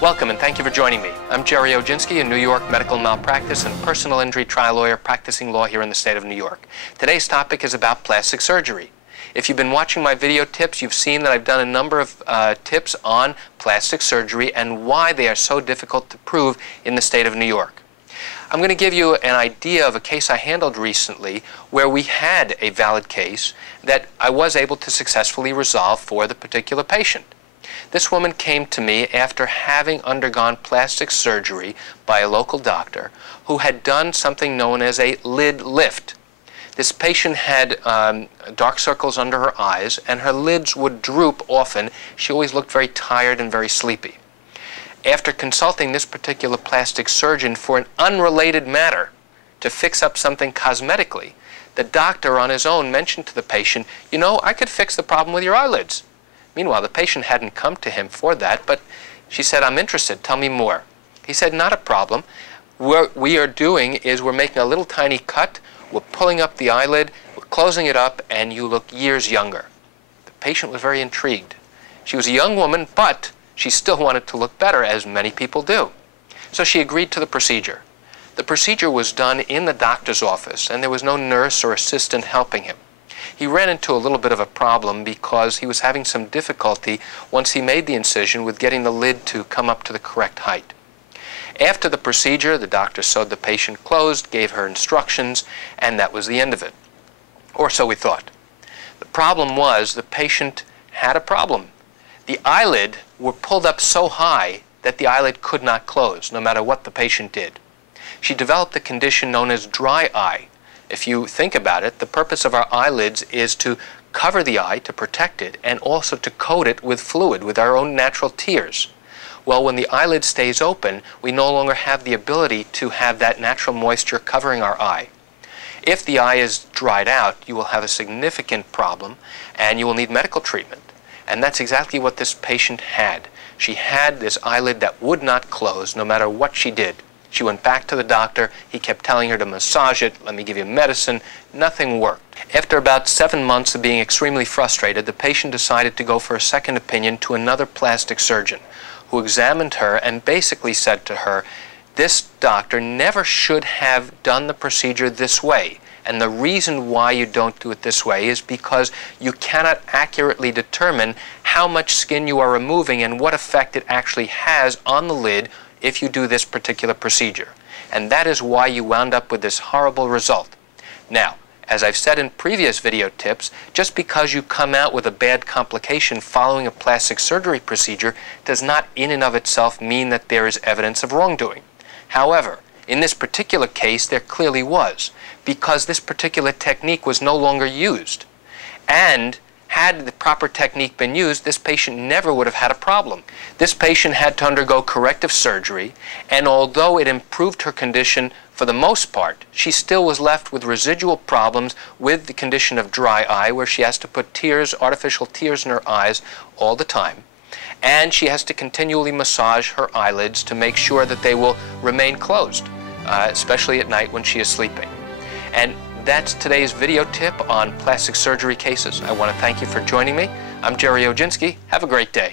Welcome and thank you for joining me. I'm Gerry Oginski, a New York medical malpractice and personal injury trial lawyer practicing law here in the state of New York. Today's topic is about plastic surgery. If you've been watching my video tips, you've seen that I've done a number of tips on plastic surgery and why they are so difficult to prove in the state of New York. I'm going to give you an idea of a case I handled recently where we had a valid case that I was able to successfully resolve for the particular patient. This woman came to me after having undergone plastic surgery by a local doctor who had done something known as a lid lift. This patient had dark circles under her eyes and her lids would droop often. She always looked very tired and very sleepy. After consulting this particular plastic surgeon for an unrelated matter to fix up something cosmetically, the doctor on his own mentioned to the patient, "You know, I could fix the problem with your eyelids." Meanwhile, the patient hadn't come to him for that, but she said, "I'm interested, tell me more." He said, "Not a problem. What we are doing is we're making a little tiny cut, we're pulling up the eyelid, we're closing it up, and you look years younger." The patient was very intrigued. She was a young woman, but she still wanted to look better, as many people do. So she agreed to the procedure. The procedure was done in the doctor's office, and there was no nurse or assistant helping him. He ran into a little bit of a problem because he was having some difficulty once he made the incision with getting the lid to come up to the correct height. After the procedure, the doctor sewed the patient closed, gave her instructions, and that was the end of it. Or so we thought. The problem was the patient had a problem. The eyelid were pulled up so high that the eyelid could not close, no matter what the patient did. She developed a condition known as dry eye. If you think about it, the purpose of our eyelids is to cover the eye, to protect it, and also to coat it with fluid, with our own natural tears. Well, when the eyelid stays open, we no longer have the ability to have that natural moisture covering our eye. If the eye is dried out, you will have a significant problem, and you will need medical treatment. And that's exactly what this patient had. She had this eyelid that would not close no matter what she did. She went back to the doctor. He kept telling her to massage it, let me give you medicine. Nothing worked. After about 7 months of being extremely frustrated, the patient decided to go for a second opinion to another plastic surgeon who examined her and basically said to her, "This doctor never should have done the procedure this way. And the reason why you don't do it this way is because you cannot accurately determine how much skin you are removing and what effect it actually has on the lid if you do this particular procedure. And that is why you wound up with this horrible result." Now, as I've said in previous video tips, just because you come out with a bad complication following a plastic surgery procedure does not in and of itself mean that there is evidence of wrongdoing. However, in this particular case, there clearly was, because this particular technique was no longer used. And had the proper technique been used, this patient never would have had a problem. This patient had to undergo corrective surgery, and although it improved her condition for the most part, she still was left with residual problems with the condition of dry eye, where she has to put tears, artificial tears in her eyes all the time. And she has to continually massage her eyelids to make sure that they will remain closed, especially at night when she is sleeping. And that's today's video tip on plastic surgery cases. I want to thank you for joining me. I'm Gerry Oginski. Have a great day.